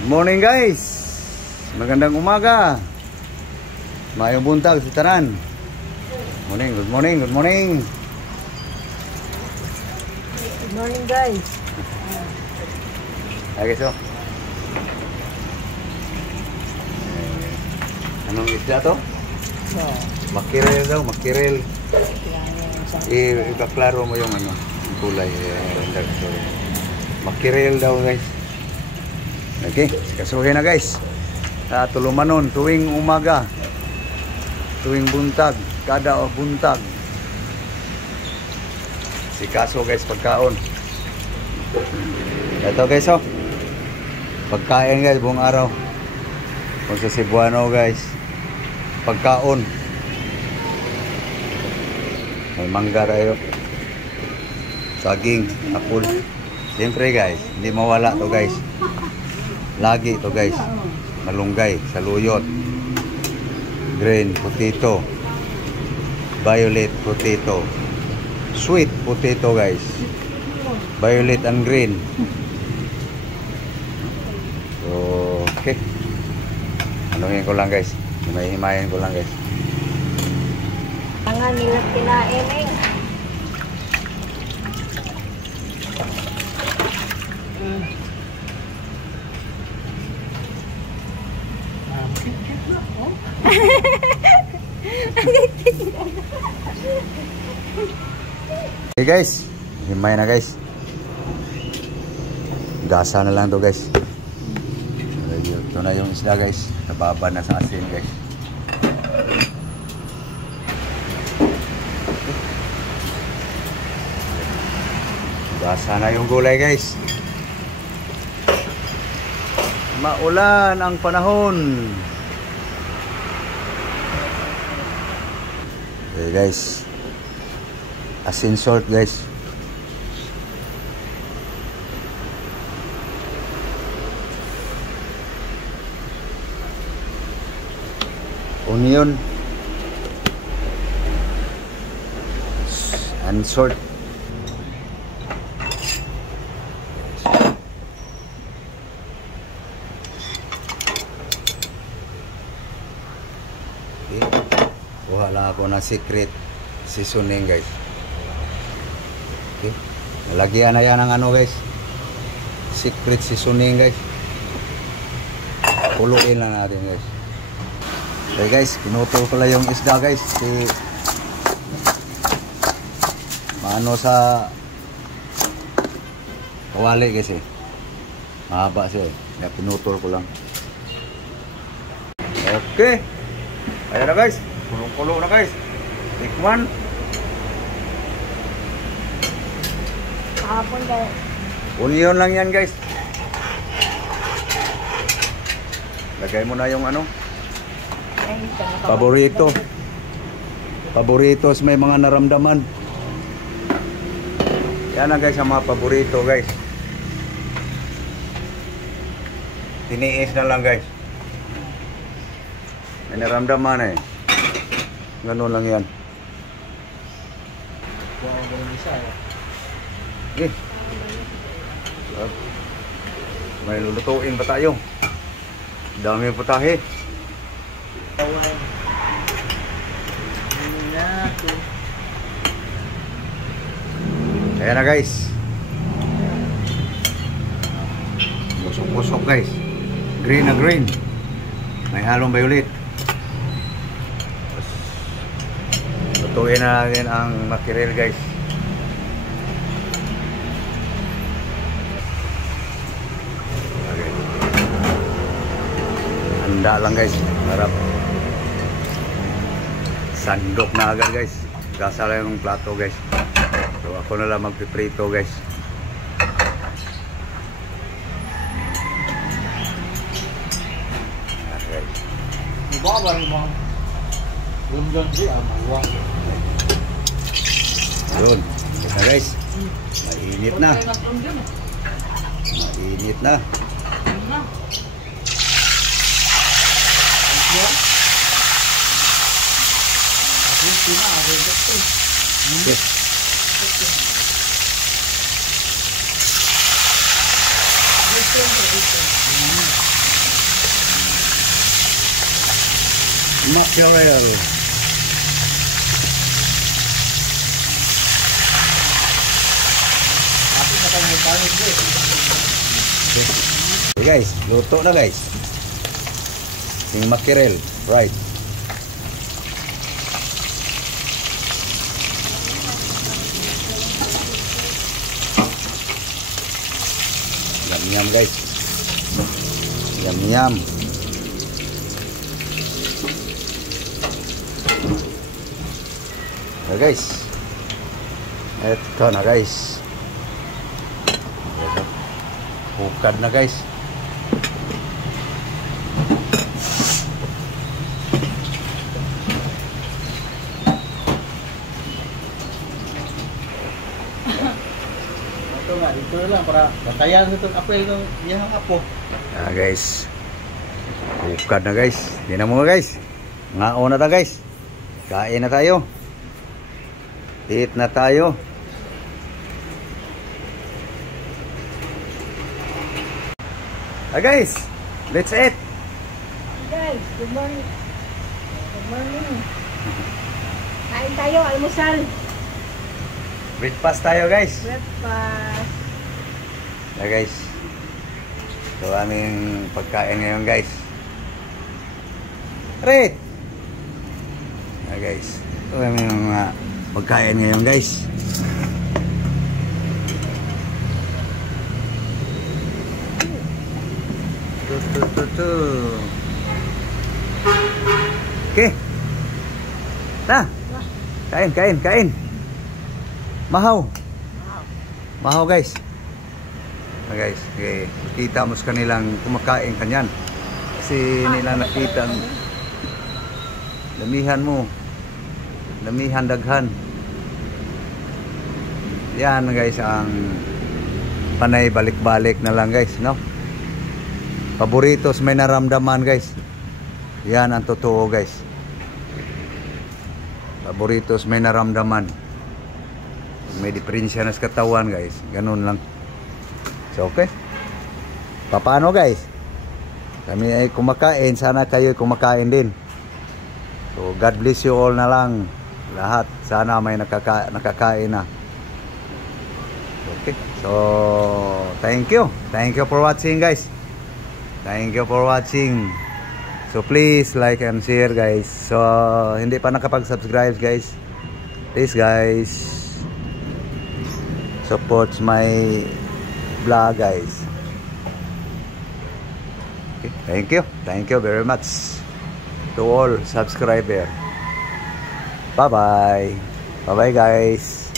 Good morning guys. Magandang umaga. Mayong buntag sa tanan. Morning, good morning, good morning. Good morning guys. Ay guys, oh. Anong isda to? So, Makirel daw, makirel. Ikaklaro mo yung ano, yung kulay. Makirel daw guys. Okay, kasuhin na guys. Tulumanon tuwing umaga, tuwing buntag, kada buntag. Sikaso guys, pagkaon. Ito guys, oh. Pagkain guys, buong araw. Kung sa Cebuano guys, pagkaon. May mangga tayo, saging, apple. Siyempre guys, hindi mawala to guys. Lagi to guys. Malunggay, saluyot, green potato, violet potato, sweet potato guys. Violet and green. Okay. Anuhin ko lang guys. Himayin ko lang guys. tangan nila kinain eh. Okay guys, himay na guys. Gasa na lang to guys. Ito na yung isda guys. Nababa na sa asin guys. Gasa na yung gulay guys. Maulan ang panahon. Okay guys, asin salt guys. Onion and salt. Wala ako na secret seasoning guys. Okay. Lagyan na yan ng ano guys, secret seasoning guys. Kuluin lang natin guys. Okay guys, pinutol ko lang yung isda guys. Maano sa kawali guys eh. Mahaba siya eh. Kaya pinutol ko lang. Okay. Ayan na guys. Kulong-kulo na guys. Tikman. Kahapon guys. Onion lang yan guys. Lagay mo na yung ano. Paborito. Paborito sa may mga naramdaman. Yan na guys ang mga paborito guys. Tiniis na lang guys. May naramdaman eh. Ganun lang yan. Eh. May lulutuin pa tayo. Dami pa tayo. Ayan na guys. Busok-busok guys. Green na green. May halong violet. Lutuin na natin ang makirel guys. Okay. Handa lang guys. Harap. Sandok na agad guys. Gasa lang yung plato guys. So ako na lang magpiprito guys. Okay. Yun. Ito guys. Mainit na. Mainit na. Okay. mackerel. Okay guys, luto na guys. Yung mackerel, right. Yum guys. Yum. Okay guys. Ito na guys. Bukad na guys. Dito lang para batayan itong apel ng iyang apo. Guys. Bukad na guys. Tingnan mo guys. Ngao na ta guys. Kain na tayo. Eat na tayo. Guys, let's eat. Guys, good morning. Good morning. Kain tayo, almusal. Breakfast tayo guys. Breakfast. Guys. Ito aming pagkain ngayon guys. Red. Guys. Ito aming mga pagkain ngayon guys. Okay. Na. Kain. Mahaw guys. Guys, okay. Kita mo sa kanilang kumakain kanyan. Kasi nila nakita damihan daghan. Yan guys ang panay balik-balik na lang guys, no? Paboritos may naramdaman guys. Yan ang totoo guys. Paboritos may naramdaman. May diferensya na sa katawan guys. Ganun lang. So okay. Paano guys? Kami ay kumakain. Sana kayo kumakain din. So God bless you all na lang. Lahat. Sana may nakakain na. Okay. So thank you. Thank you for watching guys. Thank you for watching. So please like and share guys. So hindi pa nakapag-subscribe guys. Please guys. Support my vlog guys. Okay, thank you very much to all subscriber. Bye bye guys.